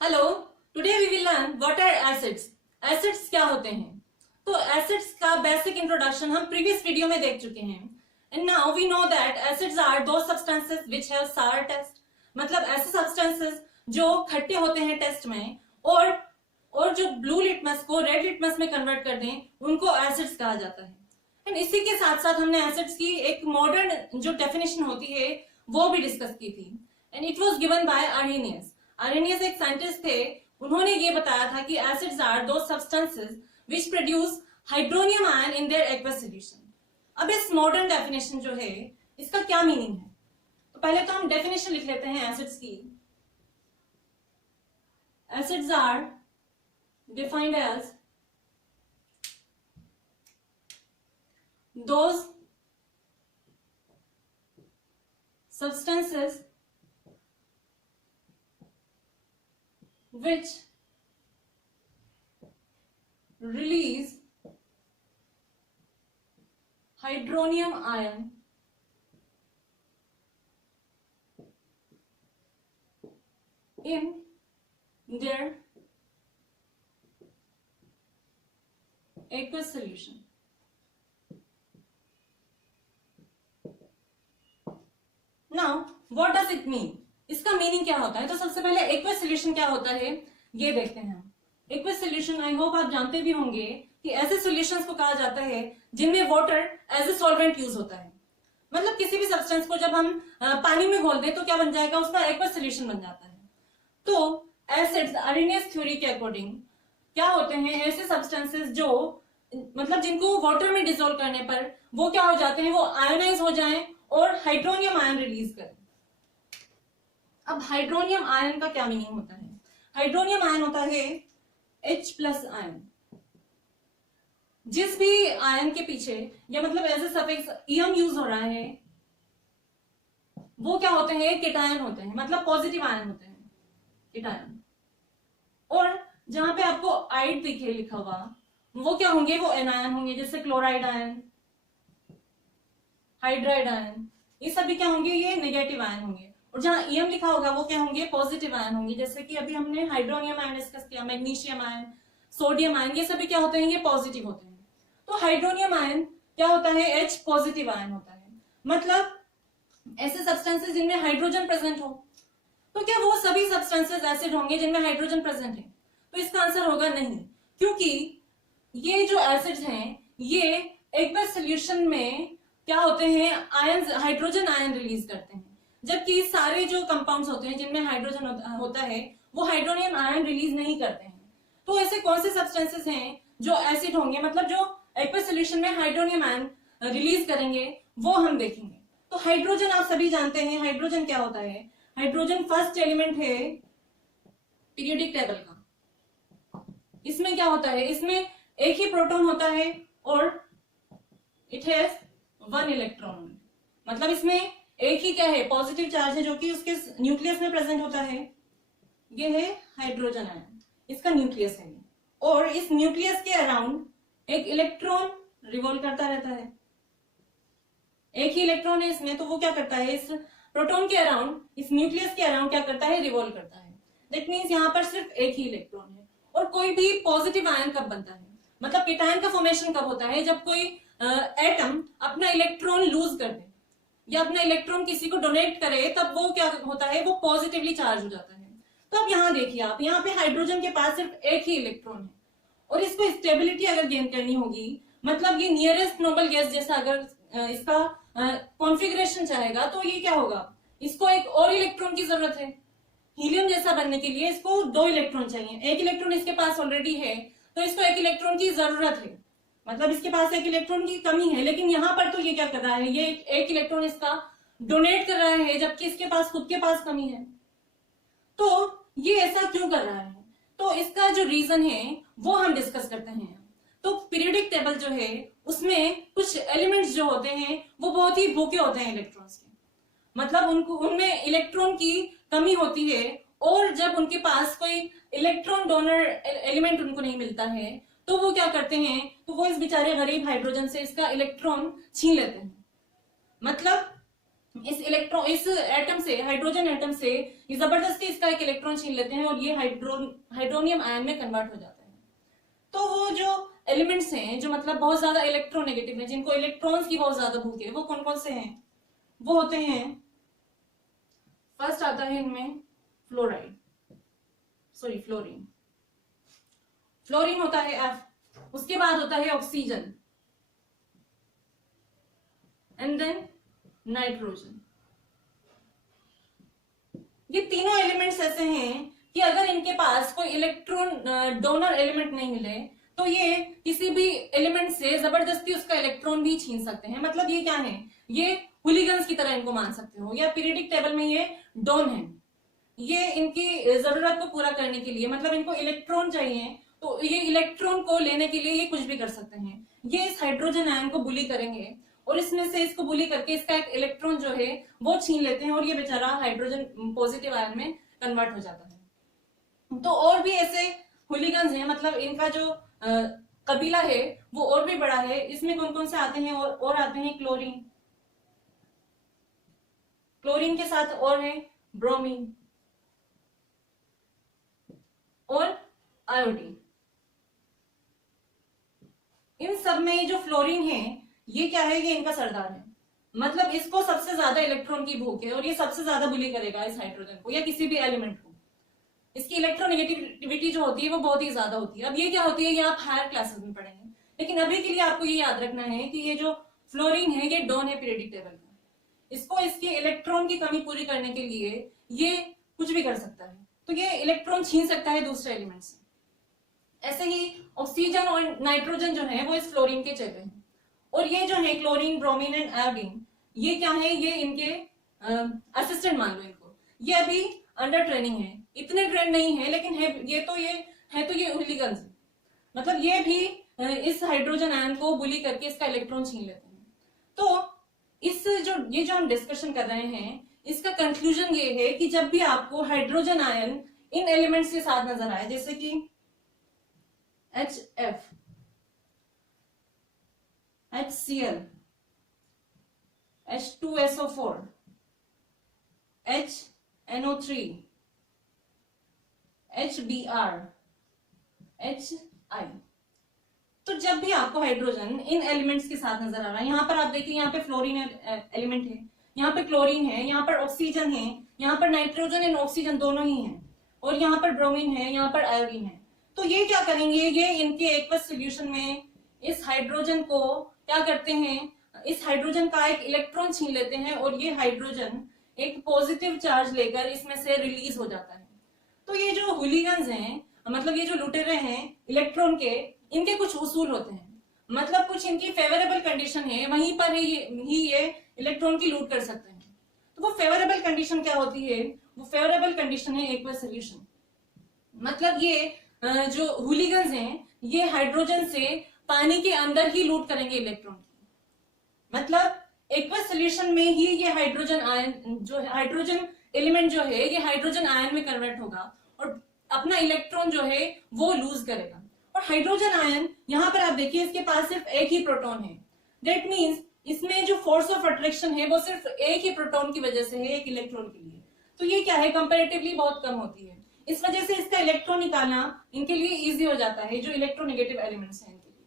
Hello, today we will learn what are acids. Acids क्या होते हैं? तो एसिड्स का बेसिक इंट्रोडक्शन हम प्रीवियस वीडियो में देख चुके हैं। And now we know that acids are the substances which have sour taste. मतलब ऐसे सब्सटेंसेस जो खट्टे होते हैं टेस्ट में और जो ब्लू लिटमस को रेड लिटमस में कन्वर्ट कर दें, उनको एसिड्स कहा जाता है। एंड इसी के साथ साथ हमने एसिड्स की एक मॉडर्न जो डेफिनेशन होती है वो भी डिस्कस की थी। And it was given by Arrhenius. Arrhenius एक साइंटिस्ट थे। उन्होंने ये बताया था कि acids are the substances which produce hydronium ion in their aqueous solution. अब इस मॉडर्न डेफिनेशन जो है इसका क्या मीनिंग है? तो पहले तो हम डेफिनेशन लिख लेते हैं एसिड्स की। Acids are defined as those substances which release hydronium ion in their aqueous solution। Now what does it mean? इसका मीनिंग क्या होता है? तो सबसे पहले एक्वस सॉल्यूशन क्या होता है ये देखते हैं हम। एक्वस सॉल्यूशन आई होप आप जानते भी होंगे कि ऐसे सॉल्यूशंस को कहा जाता है जिनमें water as a solvent use होता है। मतलब किसी भी सब्सटेंस को जब हम पानी में घोल दें तो क्या बन जाएगा? उसका एक्वस सॉल्यूशन बन जाता है। तो एसिड्स अरेनियस थ्योरी के अकॉर्डिंग क्या होते हैं? ऐसे सब्सटेंसेस जो मतलब जिनको वाटर में डिसॉल्व करने पर वो क्या हो जाते हैं? वो आयोनाइज हो जाएं और हाइड्रोनियम आयन रिलीज करें। अब हाइड्रोनियम आयन का क्या मीनिंग होता है? हाइड्रोनियम आयन होता है H+ आयन। जिस भी आयन के पीछे या मतलब as a suffix EM use हो रहा है वो क्या होते हैं? केटायन होते हैं, मतलब पॉजिटिव आयन होते हैं, केटायन। और जहां पे आपको आइड दिखे लिखा हुआ वो क्या होंगे? वो एनायन होंगे, जैसे क्लोराइड आयन, हाइड्राइड आयन, ये सभी क्या होंगे? ये नेगेटिव आयन होंगे। और जहां ईएम लिखा होगा वो क्या होंगे? पॉजिटिव आयन होंगे। जैसे कि अभी हमने हाइड्रोनियम आयन डिस्कस किया, मैग्नीशियम आयन, सोडियम आयन, ये सभी क्या होते हैं? ये पॉजिटिव होते हैं। तो हाइड्रोनियम आयन क्या होता है? H पॉजिटिव आयन होता है। मतलब ऐसे सब्सटेंसेस जिनमें हाइड्रोजन प्रेजेंट हो। तो क्या वो सभी सब्सटेंसेस एसिड होंगे जिनमें हाइड्रोजन प्रेजेंट है? तो इसका आंसर होगा नहीं, क्योंकि ये जो एसिड्स हैं ये एक्वस सॉल्यूशन में क्या होते हैं? आयन, हाइड्रोजन आयन रिलीज करते हैं। जबकि सारे जो कंपाउंड्स होते हैं जिनमें हाइड्रोजन होता है वो हाइड्रोनियम आयन रिलीज नहीं करते हैं। तो ऐसे कौन से सब्सटेंसेस हैं जो एसिड होंगे, मतलब जो एक्वस सॉल्यूशन में हाइड्रोनियम आयन रिलीज करेंगे, वो हम देखेंगे। तो हाइड्रोजन आप सभी जानते हैं, हाइड्रोजन क्या होता है? हाइड्रोजन फर्स्ट एलिमेंट है पीरियोडिक टेबल का। इसमें क्या होता है? इसमें एक ही प्रोटॉन होता है और इट हैज 1 इलेक्ट्रॉन। मतलब इसमें एक ही क्या है? पॉजिटिव चार्ज है जो कि उसके न्यूक्लियस में प्रेजेंट होता है। ये है हाइड्रोजन आयन, इसका न्यूक्लियस है। और इस न्यूक्लियस के अराउंड एक इलेक्ट्रॉन रिवॉल्व करता रहता है। एक ही इलेक्ट्रॉन है इसमें, तो वो क्या करता है? इस प्रोटॉन के अराउंड, इस न्यूक्लियस के अराउंड क्या करता है? रिवॉल्व करता है। दैट मीन्स यहाँ पर सिर्फ एक ही इलेक्ट्रॉन है। और कोई भी पॉजिटिव आयन कब बनता है? मतलब केटायन का फॉर्मेशन कब होता है? जब कोई एटम अपना इलेक्ट्रॉन लूज कर दे या अपना इलेक्ट्रॉन किसी को डोनेट करे, तब वो क्या होता है? वो पॉजिटिवली चार्ज हो जाता है। तो अब यहाँ देखिए आप, यहाँ पे हाइड्रोजन के पास सिर्फ एक ही इलेक्ट्रॉन है और इसको स्टेबिलिटी अगर गेन करनी होगी, मतलब ये नियरेस्ट नोबल गैस जैसा अगर इसका कॉन्फ़िगरेशन चाहेगा तो ये क्या होगा? इसको एक और इलेक्ट्रॉन की जरूरत है। हीलियम जैसा बनने के लिए इसको 2 इलेक्ट्रॉन चाहिए। एक इलेक्ट्रॉन इसके पास ऑलरेडी है तो इसको एक इलेक्ट्रॉन की जरूरत है। मतलब इसके पास एक इलेक्ट्रॉन की कमी है, लेकिन यहाँ पर तो ये क्या कर रहा है? ये एक इलेक्ट्रॉन इसका डोनेट कर रहा है, जबकि इसके पास खुद के पास कमी है। तो ये ऐसा क्यों कर रहा है? तो इसका जो रीजन है वो हम डिस्कस करते हैं। तो पीरियोडिक टेबल जो है उसमें कुछ एलिमेंट्स जो होते हैं वो बहुत ही भूखे होते हैं इलेक्ट्रॉन्स के। मतलब उनमें इलेक्ट्रॉन की कमी होती है और जब उनके पास कोई इलेक्ट्रॉन डोनर एलिमेंट उनको नहीं मिलता है तो वो क्या करते हैं? तो वो इस बेचारे गरीब हाइड्रोजन से इसका इलेक्ट्रॉन छीन लेते हैं। मतलब इस एटम से, हाइड्रोजन एटम से ये जबरदस्ती इसका एक इलेक्ट्रॉन छीन लेते हैं और ये हाइड्रोनियम आयन में कन्वर्ट हो जाता है। तो वो जो एलिमेंट्स हैं जो मतलब बहुत ज्यादा इलेक्ट्रोनेगेटिव हैं, जिनको इलेक्ट्रॉन्स की बहुत ज्यादा भूख है, वो कौन कौन से हैं? वो होते हैं, फर्स्ट आता है इनमें फ्लोराइड, सॉरी फ्लोरीन। फ्लोरीन होता है F, उसके बाद होता है ऑक्सीजन, एंड देन नाइट्रोजन। ये तीनों एलिमेंट्स ऐसे हैं कि अगर इनके पास कोई इलेक्ट्रॉन डोनर एलिमेंट नहीं मिले तो ये किसी भी एलिमेंट से जबरदस्ती उसका इलेक्ट्रॉन भी छीन सकते हैं। मतलब ये क्या है, ये हुलिगन्स की तरह इनको मान सकते हो, या पीरियडिक टेबल में ये डॉन है। ये इनकी जरूरत को पूरा करने के लिए, मतलब इनको इलेक्ट्रॉन चाहिए तो ये इलेक्ट्रॉन को लेने के लिए ये कुछ भी कर सकते हैं। ये इस हाइड्रोजन आयन को बुली करेंगे और इसमें से इसको बुली करके इसका एक इलेक्ट्रॉन जो है वो छीन लेते हैं और ये बेचारा हाइड्रोजन पॉजिटिव आयन में कन्वर्ट हो जाता है। तो और भी ऐसे हुलिगन्स हैं, मतलब इनका जो कबीला है वो और भी बड़ा है। इसमें कौन कौन से आते हैं? और आते हैं क्लोरीन, क्लोरीन के साथ और है ब्रोमीन और आयोडीन। इन सब में ये जो फ्लोरीन है ये क्या है, ये इनका सरदार है। मतलब इसको सबसे ज्यादा इलेक्ट्रॉन की भूख है और ये सबसे ज्यादा बुली करेगा इस हाइड्रोजन को या किसी भी एलिमेंट को। इसकी इलेक्ट्रोनेगेटिविटी जो होती है वो बहुत ही ज्यादा होती है। अब ये क्या होती है, ये आप हायर क्लासेस में पढ़ेंगे, लेकिन अभी के लिए आपको ये याद रखना है कि ये जो फ्लोरीन है ये डॉन है पीरियडिक टेबल का। इसको इसके इलेक्ट्रॉन की कमी पूरी करने के लिए ये कुछ भी कर सकता है, तो ये इलेक्ट्रॉन छीन सकता है दूसरे एलिमेंट से। ऐसे ही ऑक्सीजन और नाइट्रोजन जो है वो इस फ्लोरीन के चेले हैं। और ये जो है क्लोरीन, ब्रोमीन एंड आयोडीन, ये क्या है, ये इनके असिस्टेंट मान लो इनको। ये अभी अंडर ट्रेनिंग है, इतने ट्रेन नहीं है, लेकिन ये हुलिगन्स, मतलब ये भी इस हाइड्रोजन आयन को बुली करके इसका इलेक्ट्रॉन छीन लेते हैं। तो ये जो हम डिस्कशन कर रहे हैं इसका कंक्लूजन ये है कि जब भी आपको हाइड्रोजन आयन इन एलिमेंट्स के साथ नजर आए, जैसे कि HF, HCl, H2SO4, HNO3, HBr, HI, तो जब भी आपको हाइड्रोजन इन एलिमेंट्स के साथ नजर आ रहा है, यहाँ पर आप देखिए, यहाँ पे फ्लोरीन एलिमेंट है, यहाँ पे क्लोरीन है, यहाँ पर ऑक्सीजन है, यहाँ पर नाइट्रोजन एंड ऑक्सीजन दोनों ही हैं, और यहाँ पर ब्रोमीन है, यहाँ पर आयोडीन है। तो ये क्या करेंगे, ये इनके एक्वस सॉल्यूशन में इस हाइड्रोजन को क्या करते हैं, इस हाइड्रोजन का एक इलेक्ट्रॉन छीन लेते हैं और ये हाइड्रोजन एक पॉजिटिव चार्ज लेकर इसमें से रिलीज हो जाता है। तो ये जो हुलिगन्स हैं, मतलब ये जो लुटेरे हैं इलेक्ट्रॉन के, इनके कुछ उसूल होते हैं, मतलब कुछ इनकी फेवरेबल कंडीशन है, वहीं पर ये इलेक्ट्रॉन की लूट कर सकते हैं। तो वो फेवरेबल कंडीशन क्या होती है, वो फेवरेबल कंडीशन है एक्वस सॉल्यूशन। मतलब ये जो हुलिगन्स हैं ये हाइड्रोजन से पानी के अंदर ही लूट करेंगे इलेक्ट्रॉन की। मतलब एक्वस सॉल्यूशन में ही ये हाइड्रोजन आयन, जो हाइड्रोजन एलिमेंट जो है ये हाइड्रोजन आयन में कन्वर्ट होगा और अपना इलेक्ट्रॉन जो है वो लूज करेगा। और हाइड्रोजन आयन, यहाँ पर आप देखिए इसके पास सिर्फ एक ही प्रोटॉन है। दैट मीन्स इसमें जो फोर्स ऑफ अट्रैक्शन है वो सिर्फ एक ही प्रोटॉन की वजह से है, एक इलेक्ट्रॉन के लिए। तो ये क्या है, कंपैरेटिवली बहुत कम होती है। इस वजह से इसका इलेक्ट्रॉन निकालना इनके लिए इजी हो जाता है, जो इलेक्ट्रोनेगेटिव एलिमेंट्स हैं इनके लिए।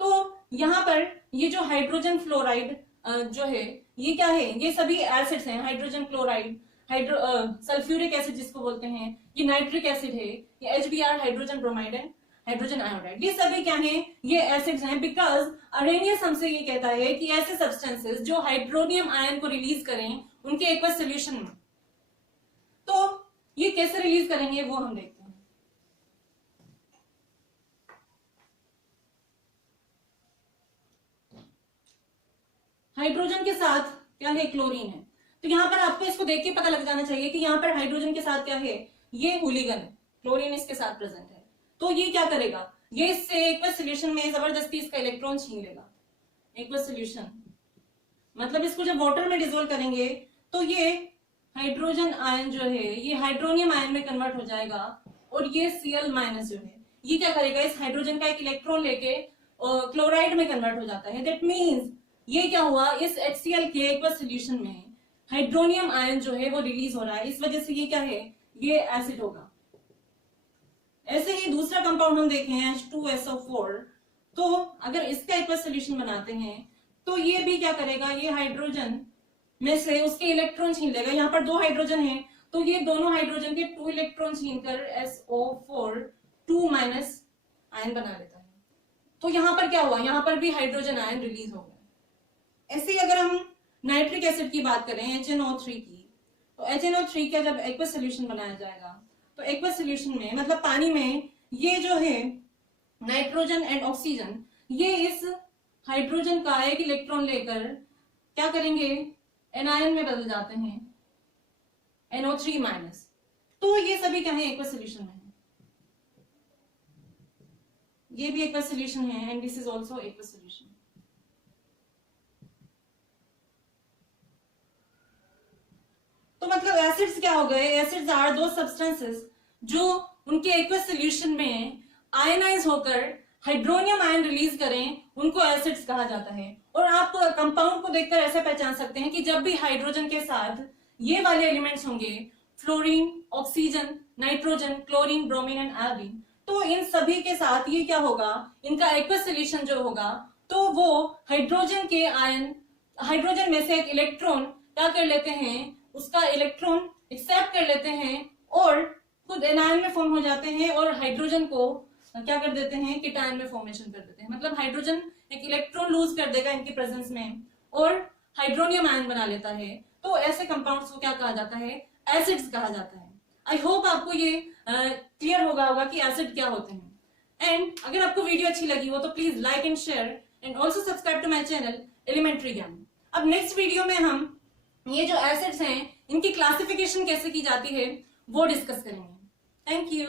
तो यहाँ पर ये जो हाइड्रोजन फ्लोराइड जो है ये क्या है, ये सभी एसिड्स हैं, हाइड्रोजन क्लोराइड, सल्फ्यूरिक एसिड जिसको बोलते हैं, ये नाइट्रिक एसिड है, ये HBr हाइड्रोजन ब्रोमाइड है, हाइड्रोजन आयोडाइड, ये सभी क्या है, ये एसिड्स हैं। बिकॉज अरेनियस हमसे ये कहता है कि ऐसे सब्सटेंसेस जो हाइड्रोनियम आयन को रिलीज करें उनके एक्वस सॉल्यूशन में, तो ये कैसे रिलीज करेंगे वो हम देखते हैं। हाइड्रोजन के साथ क्या है, क्लोरीन है। तो यहाँ पर आपको इसको देख के पता लग जाना चाहिए कि यहाँ पर हाइड्रोजन के साथ क्या है, ये हुलिगन है, क्लोरीन इसके साथ प्रेजेंट है। तो ये क्या करेगा, ये इससे एक्वस सॉल्यूशन में जबरदस्ती इसका इलेक्ट्रॉन छीन लेगा। एक्वस सॉल्यूशन मतलब इसको जब वाटर में डिसोल्व करेंगे तो ये हाइड्रोजन आयन जो है ये हाइड्रोनियम आयन में कन्वर्ट हो जाएगा और ये Cl माइनस जो है ये क्या करेगा, इस हाइड्रोजन का एक इलेक्ट्रॉन लेके क्लोराइड में कन्वर्ट हो जाता है। दैट मीन्स ये क्या हुआ, इस HCl के एक्वस सोल्यूशन में हाइड्रोनियम आयन जो है वो रिलीज हो रहा है, इस वजह से ये क्या है, ये एसिड होगा। ऐसे ही दूसरा कंपाउंड हम देखें H2SO4, तो अगर इसका एक्वस सोल्यूशन बनाते हैं तो ये भी क्या करेगा, ये हाइड्रोजन में से उसके इलेक्ट्रॉन छीन लेगा। यहाँ पर 2 हाइड्रोजन हैं तो ये दोनों हाइड्रोजन के 2 इलेक्ट्रॉन छीनकर SO4 2 माइनस आयन बना लेता है। तो यहाँ पर क्या हुआ, यहाँ पर भी हाइड्रोजन आयन रिलीज हो गए। ऐसे ही अगर हम नाइट्रिक एसिड की बात करें HNO3 की, तो HNO3 का जब एक्वस सोल्यूशन बनाया जाएगा तो एक्वस सोल्यूशन में मतलब पानी में ये जो है नाइट्रोजन एंड ऑक्सीजन, ये इस हाइड्रोजन का एक इलेक्ट्रॉन लेकर क्या करेंगे, एनायन में बदल जाते हैं, NO3 माइनस। तो ये सभी क्या है, एक्वस सोल्यूशन में है। ये भी एक्वस सोल्यूशन है and this is also aqueous solution. तो मतलब एसिड्स क्या हो गए, एसिड्स आर दो सब्सटेंसेस जो उनके एक्वस सोल्यूशन में आयनाइज होकर हाइड्रोनियम आयन रिलीज करें, उनको एसिड्स कहा जाता है। और आप कंपाउंड को देखकर ऐसा पहचान सकते हैं कि जब भी हाइड्रोजन के साथ ये वाले एलिमेंट्स होंगे, fluorine, oxygen, nitrogen, chlorine, bromine and iodine, तो इन सभी के साथ ये क्या होगा, इनका एक्वस सोल्यूशन जो होगा तो वो हाइड्रोजन के आयन, हाइड्रोजन में से एक इलेक्ट्रॉन क्या कर लेते हैं, उसका इलेक्ट्रॉन एक्सेप्ट कर लेते हैं और खुद एनायन में फॉर्म हो जाते हैं और हाइड्रोजन को क्या कर देते हैं, कीटायन में फॉर्मेशन कर देते हैं। मतलब हाइड्रोजन एक इलेक्ट्रॉन लूज कर देगा इनकी प्रेजेंस में और हाइड्रोनियम आयन बना लेता है। तो ऐसे कंपाउंड्स को क्या कहा जाता है, एसिड्स कहा जाता है। आई होप आपको ये क्लियर होगा कि एसिड क्या होते हैं। एंड अगर आपको वीडियो अच्छी लगी हो तो please like and share and also subscribe to my channel elementary ज्ञान। अब नेक्स्ट वीडियो में हम ये जो एसिड्स हैं इनकी क्लासिफिकेशन कैसे की जाती है वो डिस्कस करेंगे। Thank you.